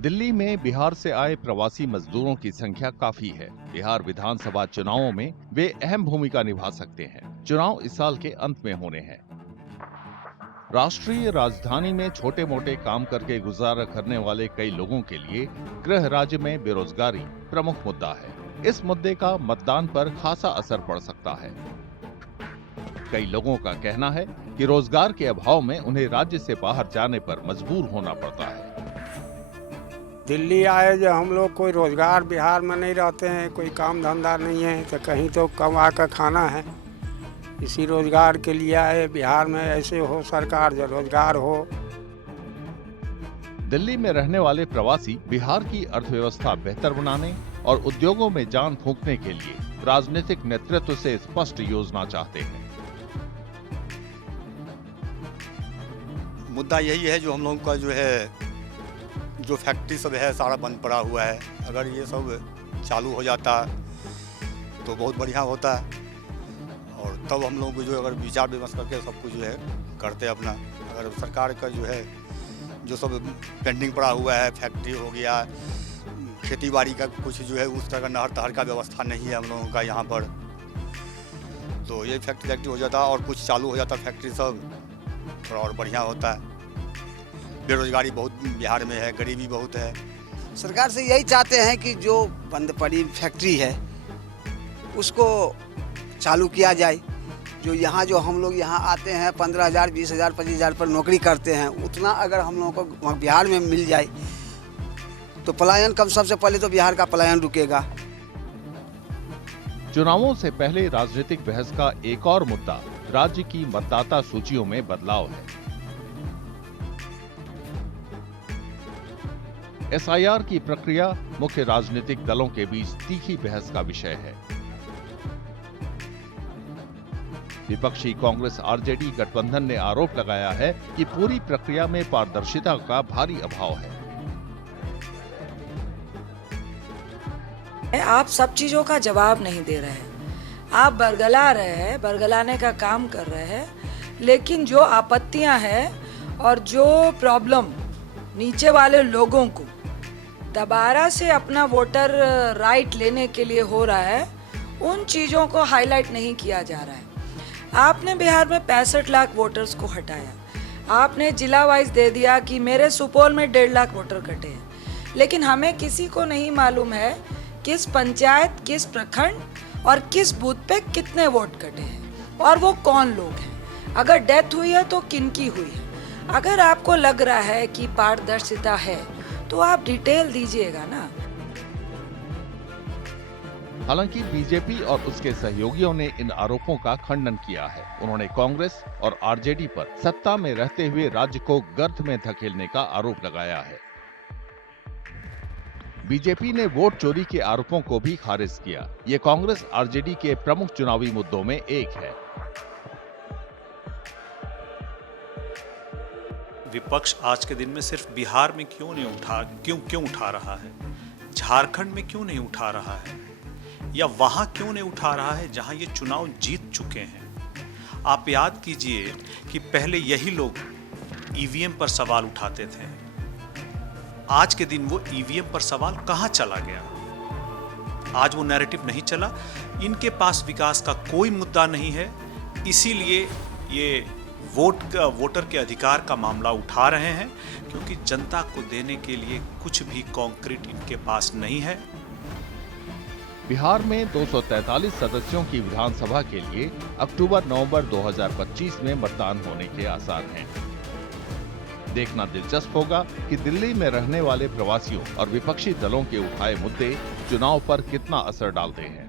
दिल्ली में बिहार से आए प्रवासी मजदूरों की संख्या काफी है। बिहार विधानसभा चुनावों में वे अहम भूमिका निभा सकते हैं। चुनाव इस साल के अंत में होने हैं। राष्ट्रीय राजधानी में छोटे मोटे काम करके गुजारा करने वाले कई लोगों के लिए गृह राज्य में बेरोजगारी प्रमुख मुद्दा है। इस मुद्दे का मतदान पर खासा असर पड़ सकता है। कई लोगों का कहना है कि रोजगार के अभाव में उन्हें राज्य से बाहर जाने पर मजबूर होना पड़ता है। दिल्ली आए जो हम लोग कोई रोजगार बिहार में नहीं रहते हैं, कोई काम धंधा नहीं है, तो कहीं तो कमा कर खाना है। इसी रोजगार के लिए आए। बिहार में ऐसे हो सरकार जो रोजगार हो। दिल्ली में रहने वाले प्रवासी बिहार की अर्थव्यवस्था बेहतर बनाने और उद्योगों में जान फूंकने के लिए राजनीतिक नेतृत्व से स्पष्ट योजना चाहते हैं। मुद्दा यही है जो हम लोगों का जो है, जो फैक्ट्री सब है सारा बंद पड़ा हुआ है। अगर ये सब चालू हो जाता तो बहुत बढ़िया होता है, और तब हम लोग को जो अगर विचार विमर्श करके सब कुछ जो है करते अपना। अगर सरकार का जो है जो सब पेंडिंग पड़ा हुआ है, फैक्ट्री हो गया, खेती बाड़ी का कुछ जो है उस तरह का नहर तहर का व्यवस्था नहीं है हम लोगों का यहाँ पर, तो ये फैक्ट्री हो जाता और कुछ चालू हो जाता फैक्ट्री सब, थोड़ा और बढ़िया होता है। बेरोजगारी बहुत बिहार में है, गरीबी बहुत है। सरकार से यही चाहते हैं कि जो बंद पड़ी फैक्ट्री है उसको चालू किया जाए। जो हम लोग यहाँ आते हैं 15,000, 20,000, 25,000 पर नौकरी करते हैं, उतना अगर हम लोगों को बिहार में मिल जाए तो पलायन कम, सबसे पहले तो बिहार का पलायन रुकेगा। चुनावों से पहले राजनीतिक बहस का एक और मुद्दा राज्य की मतदाता सूचियों में बदलाव है। एसआईआर की प्रक्रिया मुख्य राजनीतिक दलों के बीच तीखी बहस का विषय है। विपक्षी कांग्रेस आरजेडी गठबंधन ने आरोप लगाया है कि पूरी प्रक्रिया में पारदर्शिता का भारी अभाव है। आप सब चीजों का जवाब नहीं दे रहे हैं, आप बरगला रहे हैं, बरगलाने का काम कर रहे हैं, लेकिन जो आपत्तियां हैं और जो प्रॉब्लम नीचे वाले लोगों को दोबारा से अपना वोटर राइट लेने के लिए हो रहा है, उन चीज़ों को हाईलाइट नहीं किया जा रहा है। आपने बिहार में 65 लाख वोटर्स को हटाया, आपने जिला वाइज दे दिया कि मेरे सुपौल में 1.5 लाख वोटर कटे हैं, लेकिन हमें किसी को नहीं मालूम है किस पंचायत, किस प्रखंड और किस बूथ पे कितने वोट कटे हैं और वो कौन लोग हैं। अगर डेथ हुई है तो किनकी हुई है। अगर आपको लग रहा है कि पारदर्शिता है तो आप डिटेल दीजिएगा ना। हालांकि बीजेपी और उसके सहयोगियों ने इन आरोपों का खंडन किया है। उन्होंने कांग्रेस और आरजेडी पर सत्ता में रहते हुए राज्य को गर्त में धकेलने का आरोप लगाया है। बीजेपी ने वोट चोरी के आरोपों को भी खारिज किया। ये कांग्रेस आरजेडी के प्रमुख चुनावी मुद्दों में एक है। विपक्ष आज के दिन में सिर्फ बिहार में क्यों उठा रहा है, झारखंड में क्यों नहीं उठा रहा है, या वहां क्यों नहीं उठा रहा है जहां ये चुनाव जीत चुके हैं। आप याद कीजिए कि पहले यही लोग ईवीएम पर सवाल उठाते थे। आज के दिन वो ईवीएम पर सवाल कहां चला गया? आज वो नैरेटिव नहीं चला। इनके पास विकास का कोई मुद्दा नहीं है, इसीलिए ये वोटर के अधिकार का मामला उठा रहे हैं, क्योंकि जनता को देने के लिए कुछ भी कॉन्क्रीट इनके पास नहीं है। बिहार में 243 सदस्यों की विधानसभा के लिए अक्टूबर-नवंबर 2025 में मतदान होने के आसार हैं। देखना दिलचस्प होगा कि दिल्ली में रहने वाले प्रवासियों और विपक्षी दलों के उठाए मुद्दे चुनाव पर कितना असर डालते हैं।